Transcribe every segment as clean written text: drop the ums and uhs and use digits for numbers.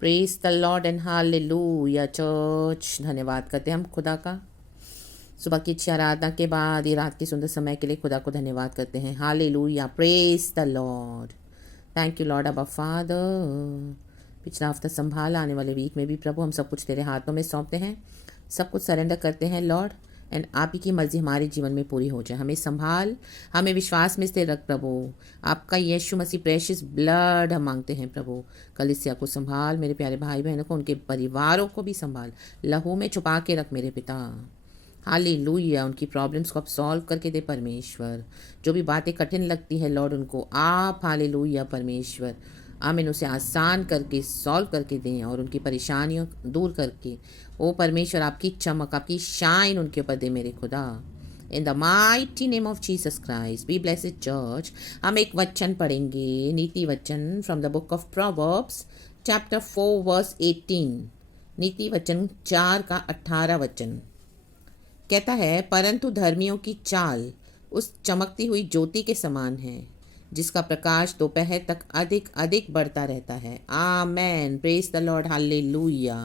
Praise the Lord and hallelujah church. धन्यवाद करते हैं हम खुदा का सुबह की अच्छी आराधना के बाद ये रात के सुंदर समय के लिए खुदा को धन्यवाद करते हैं। Hallelujah, praise the Lord. Thank you Lord अबा फादर। पिछला हफ्ता संभाला, आने वाले वीक में भी प्रभु हम सब कुछ तेरे हाथों में सौंपते हैं, सब कुछ सरेंडर करते हैं लॉर्ड। एंड आप ही की मर्जी हमारे जीवन में पूरी हो जाए। हमें संभाल, हमें विश्वास में स्थिर रख प्रभु। आपका यीशु मसीह प्रेशियस ब्लड हम मांगते हैं प्रभु। कलीसिया को संभाल, मेरे प्यारे भाई बहनों को, उनके परिवारों को भी संभाल, लहू में छुपा के रख मेरे पिता। हालेलुया, उनकी प्रॉब्लम्स को आप सॉल्व करके दे परमेश्वर। जो भी बातें कठिन लगती है लॉर्ड, उनको आप हालेलुया परमेश्वर आमीन उसे आसान करके सॉल्व करके दें और उनकी परेशानियों दूर करके ओ परमेश्वर आपकी चमक, आपकी शाइन उनके ऊपर दे मेरे खुदा। In the mighty name of Jesus Christ be blessed church. हम एक वचन पढ़ेंगे, नीति वचन from the book of Proverbs chapter 4 verse 18। नीति वचन 4 का 18 वचन कहता है, परंतु धर्मियों की चाल उस चमकती हुई ज्योति के समान है जिसका प्रकाश दोपहर तक अधिक अधिक बढ़ता रहता है। Amen, praise the Lord, hallelujah.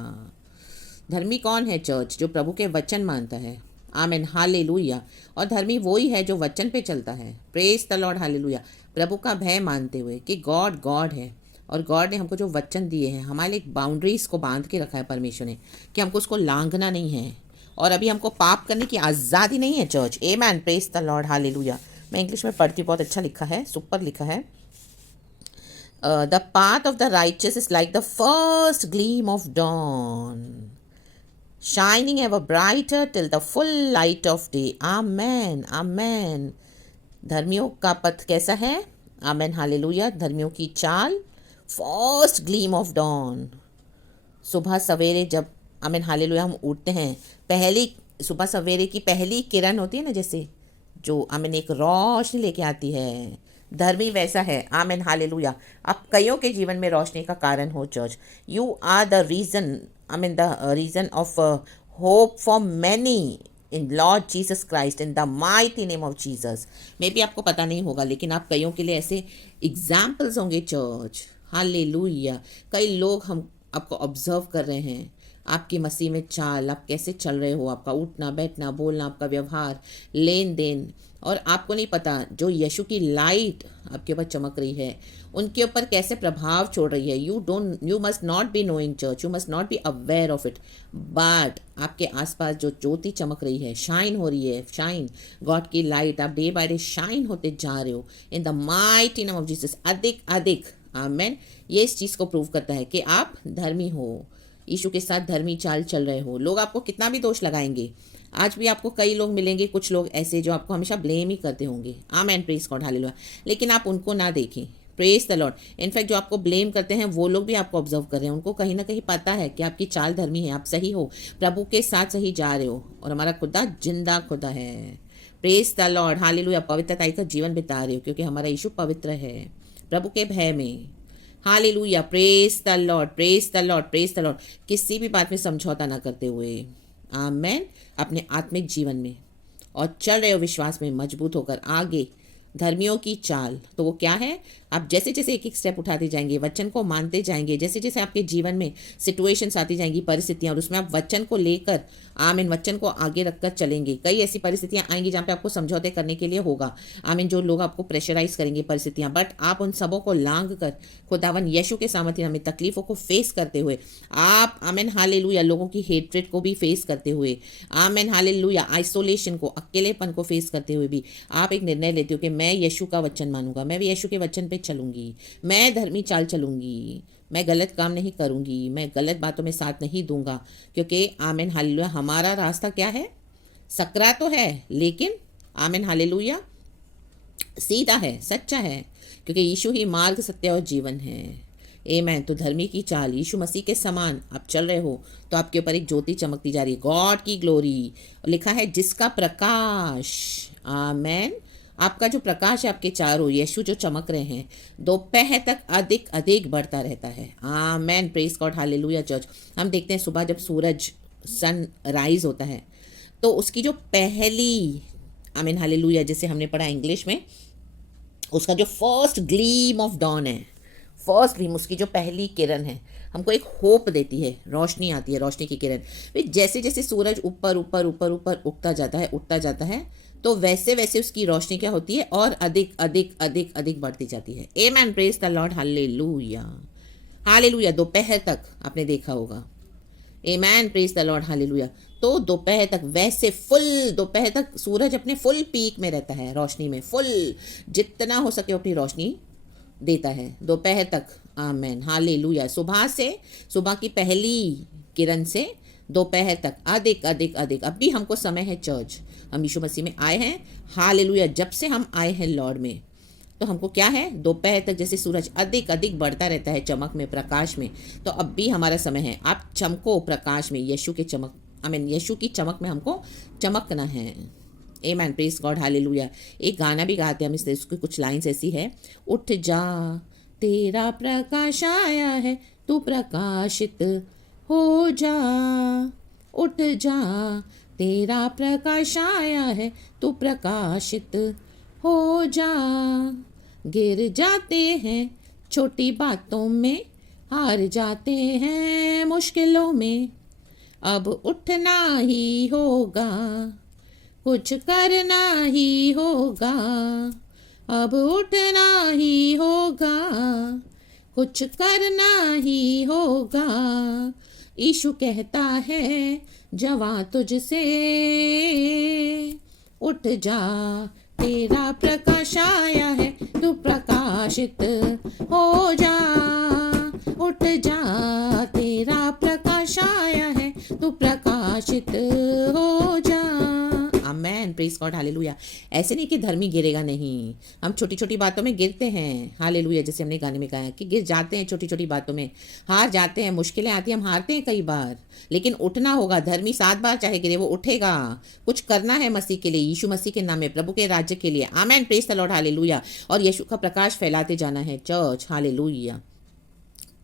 धर्मी कौन है चर्च? जो प्रभु के वचन मानता है। Amen, hallelujah. और धर्मी वही है जो वचन पे चलता है। Praise the Lord, hallelujah. प्रभु का भय मानते हुए कि गॉड गॉड है और गॉड ने हमको जो वचन दिए हैं, हमारे लिए एक बाउंड्रीज को बांध के रखा है परमेश्वर ने कि हमको उसको लांघना नहीं है और अभी हमको पाप करने की आज़ादी नहीं है church. Amen, praise the Lord, hallelujah. मैं इंग्लिश में पढ़ती हूँ, बहुत अच्छा लिखा है, सुपर लिखा है। The path of the righteous is like the first gleam of dawn, shining ever brighter till the full light of day. Amen, amen. धर्मियों का पथ कैसा है? Amen, hallelujah. धर्मियों की चाल फर्स्ट ग्लीम ऑफ डॉन, सुबह सवेरे जब आमेन हालेलुया हम उठते हैं, पहली सुबह सवेरे की पहली किरण होती है ना, जैसे जो आमीन एक रोशनी लेके आती है। धर्मी वैसा है। आमीन हालेलुया। आप कईयों के जीवन में रोशनी का कारण हो church. You are the reason, amen the reason of hope for many in Lord Jesus Christ, in the mighty name of Jesus. Maybe आपको पता नहीं होगा, लेकिन आप कईयों के लिए ऐसे एग्जाम्पल्स होंगे चर्च। हालेलुया। कई लोग हम आपको ऑब्जर्व कर रहे हैं, आपकी मसीह में चाल, आप कैसे चल रहे हो, आपका उठना बैठना बोलना, आपका व्यवहार, लेन देन। और आपको नहीं पता जो यीशु की लाइट आपके ऊपर चमक रही है, उनके ऊपर कैसे प्रभाव छोड़ रही है। You must not be knowing church, you must not be aware of it, but आपके आसपास जो ज्योति चमक रही है, शाइन हो रही है, शाइन गॉड की लाइट, आप डे बाय डे शाइन होते जा रहे हो इन the mighty name of Jesus. अधिक अधिक आमेन। ये इस चीज़ को प्रूव करता है कि आप धर्मी हो, यीशु के साथ धर्मी चाल चल रहे हो। लोग आपको कितना भी दोष लगाएंगे, आज भी आपको कई लोग मिलेंगे, कुछ लोग ऐसे जो आपको हमेशा ब्लेम ही करते होंगे। आमेन, प्रेज गॉड, हालेलुया। लेकिन आप उनको ना देखें, प्रेज द लॉर्ड। इनफैक्ट जो आपको ब्लेम करते हैं वो लोग भी आपको ऑब्जर्व कर रहे हैं, उनको कहीं ना कहीं पता है कि आपकी चाल धर्मी है, आप सही हो, प्रभु के साथ सही जा रहे हो और हमारा खुदा जिंदा खुदा है। Praise the Lord, hallelujah. पवित्रता का जीवन बिता रहे हो क्योंकि हमारा यीशु पवित्र है, प्रभु के भय में। Hallelujah, praise the Lord, praise the Lord, praise the Lord. किसी भी बात में समझौता ना करते हुए आमेन अपने आत्मिक जीवन में और चल रहे हो विश्वास में मजबूत होकर आगे। धर्मियों की चाल तो वो क्या है? आप जैसे जैसे एक एक स्टेप उठाते जाएंगे, वचन को मानते जाएंगे, जैसे जैसे आपके जीवन में सिचुएशंस आती जाएंगी, परिस्थितियां, और उसमें आप वचन को लेकर आमीन वचन को आगे रखकर चलेंगे। कई ऐसी परिस्थितियां आएंगी जहाँ पे आपको समझौते करने के लिए होगा, आमीन, जो लोग आपको प्रेशराइज करेंगे परिस्थितियां, बट आप उन सबों को लांघ कर खुदावन यीशु के सामर्थ्य में तकलीफों को फेस करते हुए आप आमीन हालेलुया लोगों की हेट्रेड को भी फेस करते हुए, आमीन हालेलुया आइसोलेशन को, अकेलेपन को फेस करते हुए भी आप एक निर्णय लेते हो कि मैं यीशु का वचन मानूंगा, मैं भी यीशु के वचन पे चलूंगी, मैं धर्मी चाल चलूंगी, मैं गलत काम नहीं करूंगी, मैं गलत बातों में साथ नहीं दूंगा। क्योंकि आमीन हालेलुया हमारा रास्ता क्या है? सकरा तो है, लेकिन आमीन हालेलुया सीधा है, सच्चा है, क्योंकि यीशु ही मार्ग, सत्य और जीवन है। आमेन। तो धर्मी की चाल यीशु मसीह के समान आप चल रहे हो तो आपके ऊपर एक ज्योति चमकती जा रही है, गॉड की ग्लोरी। लिखा है जिसका प्रकाश, आमेन, आपका जो प्रकाश है आपके चारों, यीशु जो चमक रहे हैं, दोपहर तक अधिक अधिक बढ़ता रहता है। Amen, praise God, hallelujah church. हम देखते हैं सुबह जब सूरज सन राइज होता है तो उसकी जो पहली आमीन हालेलुया, जैसे हमने पढ़ा इंग्लिश में, उसका जो फर्स्ट ग्लीम ऑफ डॉन है, फर्स्ट ग्लीम, उसकी जो पहली किरण है, हमको एक होप देती है, रोशनी आती है, रोशनी की किरण। फिर जैसे जैसे सूरज ऊपर ऊपर ऊपर ऊपर उठता जाता है, तो वैसे वैसे उसकी रोशनी क्या होती है, और अधिक अधिक अधिक अधिक बढ़ती जाती है। Amen, praise the Lord, hallelujah hallelujah. दोपहर तक आपने देखा होगा, amen, praise the Lord, hallelujah. तो दोपहर तक, वैसे फुल दोपहर तक सूरज अपने फुल पीक में रहता है, रोशनी में फुल, जितना हो सके अपनी रोशनी देता है दोपहर तक। आमेन, हालेलुया। सुबह की पहली किरण से दोपहर तक अधिक अधिक अधिक। अब भी हमको समय है चर्च, हम यीशु मसीह में आए हैं, हालेलुया। जब से हम आए हैं लॉर्ड में, तो हमको क्या है, दोपहर तक जैसे सूरज अधिक अधिक बढ़ता रहता है चमक में, प्रकाश में, तो अब भी हमारा समय है। आप चमको प्रकाश में, यीशु के चमक, आमीन, यीशु की चमक में हमको चमकना है। Amen, praise God, hallelujah. एक गाना भी गाते हैं हम, इसकी कुछ लाइन्स ऐसी है, उठ जा तेरा प्रकाश आया है, तू प्रकाशित हो जा, उठ जा तेरा प्रकाश आया है, तू प्रकाशित हो जा। गिर जाते हैं छोटी बातों में, हार जाते हैं मुश्किलों में, अब उठना ही होगा, कुछ करना ही होगा, अब उठना ही होगा, कुछ करना ही होगा। यीशु कहता है जवां तुझसे, उठ जा तेरा प्रकाश आया है, तू प्रकाशित हो जा, उठ जा तेरा प्रकाश आया है, तू प्रकाशित हो जा। आमेन, प्रेज गॉड, हालेलुया। ऐसे नहीं कि धर्मी गिरेगा, नहीं, हम छोटी छोटी बातों में गिरते हैं, हालेलुया। जैसे हमने गाने में कहा कि गिर जाते हैं छोटी छोटी बातों में, हार जाते हैं, मुश्किलें आती हैं, हम हारते हैं कई बार, लेकिन उठना होगा। धर्मी 7 बार चाहे गिरे, वो उठेगा। कुछ करना है मसीह के लिए, यीशु मसीह के नाम में, प्रभु के राज्य के लिए। आमेन, प्रेज द लॉर्ड, हालेलुया। और यीशु का प्रकाश फैलाते जाना है चर्च, हालेलुया।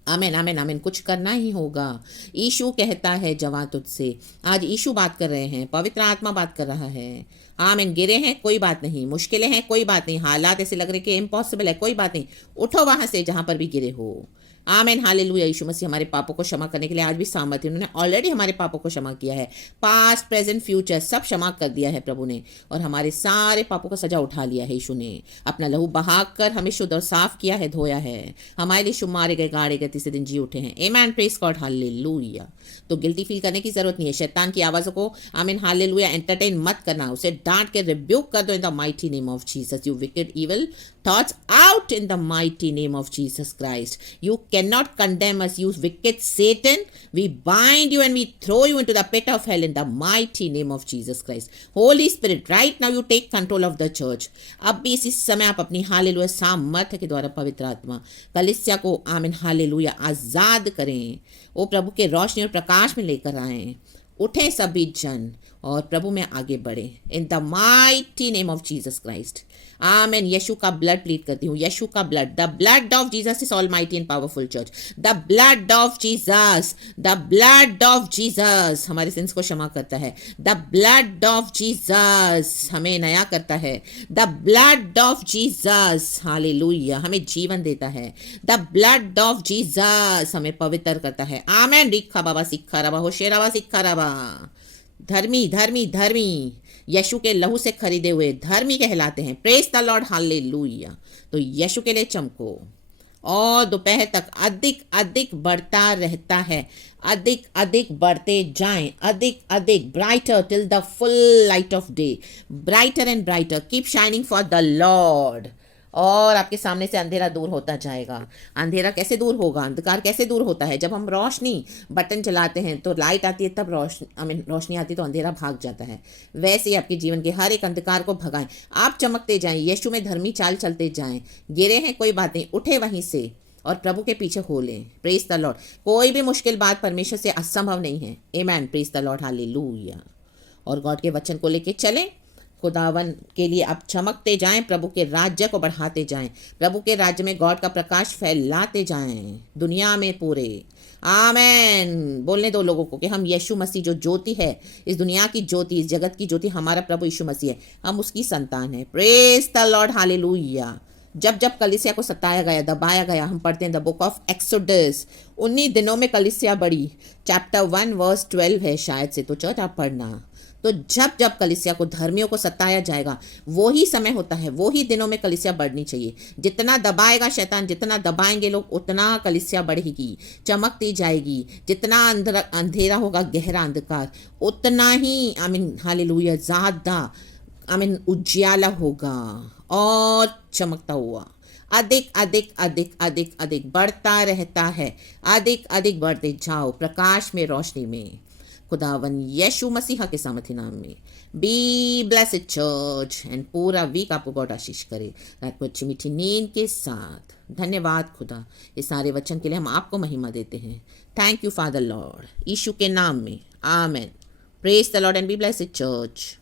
आमेन आमेन आमेन। कुछ करना ही होगा। यीशु कहता है जवां तुझसे। आज यीशु बात कर रहे हैं, पवित्र आत्मा बात कर रहा है। आमेन। गिरे हैं, कोई बात नहीं, मुश्किलें हैं, कोई बात नहीं, हालात ऐसे लग रहे कि इम्पॉसिबल है, कोई बात नहीं, उठो वहां से जहां पर भी गिरे हो। आमेन, हालेलुया। यीशु मसीह हमारे पापों को क्षमा करने के लिए आज भी सामर्थ्य, उन्होंने ऑलरेडी हमारे पापों को क्षमा किया है, पास्ट प्रेजेंट फ्यूचर सब क्षमा कर दिया है प्रभु ने, और हमारे सारे पापों का सजा उठा लिया है। यीशु ने अपना लहू बहाकर हमें शुद्ध और साफ किया है, धोया है हमारे लिए। यीशु मारे गए, गाड़े गए, तीसरे दिन जी उठे हैं। आमेन, प्रेज गॉड, हालेलुया। तो गिल्टी फील करने की जरूरत नहीं है। शैतान की आवाज़ों को आमीन हालेलुया एंटरटेन मत करना, उसे डांट के रिब्यूक कर दो इन the mighty name of Jesus. You wicked evil thoughts out in the mighty name of Jesus Christ. You cannot condemn us, you wicked Satan. We bind you and we throw you into the pit of hell in the mighty name of Jesus Christ. Holy Spirit, right now you take control of the church. अब भी इसी समय आप अपनी hallelujah सामर्थ्य के द्वारा पवित्र आत्मा कलीसिया को आमीन हालेलुया आजाद करें, वो प्रभु के रोशनी और प्रकाश में लेकर आए। उठे सभी जन और प्रभु में आगे बढ़े in the mighty name of Jesus Christ. Amen. यीशु का ब्लड प्लीड करती हूँ, यीशु का blood, the blood of Jesus is almighty and powerful church. The blood of Jesus, the blood of Jesus हमारे सिंस को क्षमा करता है। द ब्लड ऑफ जीसस हमें नया करता है। The blood of Jesus hallelujah हमें जीवन देता है। द ब्लड ऑफ जीसस हमें पवित्र करता है। आमेन। रिखा बाबा सिक्खा रबा हो शेराबा सिक्खा रबा। धर्मी धर्मी धर्मी यीशु के लहू से खरीदे हुए धर्मी कहलाते हैं। Praise the Lord, hallelujah. तो यीशु के लिए चमको और दोपहर तक अधिक अधिक बढ़ता रहता है, अधिक अधिक बढ़ते जाएं, अधिक अधिक brighter till the full light of day, brighter and brighter, keep shining for the Lord. और आपके सामने से अंधेरा दूर होता जाएगा। अंधेरा कैसे दूर होगा, अंधकार कैसे दूर होता है? जब हम रोशनी बटन चलाते हैं तो लाइट आती है, तब रोशनी आती है तो अंधेरा भाग जाता है। वैसे ही आपके जीवन के हर एक अंधकार को भगाएं, आप चमकते जाएं, यीशु में धर्मी चाल चलते जाएं। गिरे हैं कोई बात नहीं, उठे वहीं से और प्रभु के पीछे हो लें। Praise the Lord. कोई भी मुश्किल बात परमेश्वर से असंभव नहीं है। Amen, praise the Lord, hallelujah. और गॉड के वचन को लेके चलें, खुदावन के लिए आप चमकते जाएं, प्रभु के राज्य को बढ़ाते जाएं, प्रभु के राज्य में गॉड का प्रकाश फैलाते जाएं दुनिया में पूरे। आमेन। बोलने दो लोगों को कि हम यीशु मसीह जो ज्योति है, इस दुनिया की ज्योति, इस जगत की ज्योति, हमारा प्रभु यीशु मसीह है, हम उसकी संतान है। Praise the Lord, hallelujah. जब जब कलीसिया को सताया गया, दबाया गया, हम पढ़ते हैं द बुक ऑफ एक्सोडस, उन्हीं दिनों में कलीसिया बढ़ी। चैप्टर 1 वर्स 12 है शायद से, तो चर्च आप पढ़ना। तो जब जब कलीसिया को, धर्मियों को सताया जाएगा, वो ही समय होता है, वो ही दिनों में कलीसिया बढ़नी चाहिए। जितना दबाएगा शैतान, जितना दबाएंगे लोग, उतना कलीसिया बढ़ेगी, चमकती जाएगी। जितना अंधेरा होगा, गहरा अंधकार, उतना ही हालेलुया ज़्यादा उजियाला होगा और चमकता हुआ अधिक अधिक अधिक अधिक अधिक बढ़ता रहता है। अधिक अधिक बढ़ते जाओ प्रकाश में, रोशनी में, खुदावन यीशु मसीहा के सामर्थी नाम में। बी ब्लेस्ड चर्च एंड पूरा वीक आपको गॉड आशीष करे, रात को अच्छी मीठी नींद के साथ। धन्यवाद खुदा, इस सारे वचन के लिए हम आपको महिमा देते हैं। थैंक यू फादर लॉर्ड, यीशु के नाम में, amen. Praise the Lord and be blessed church.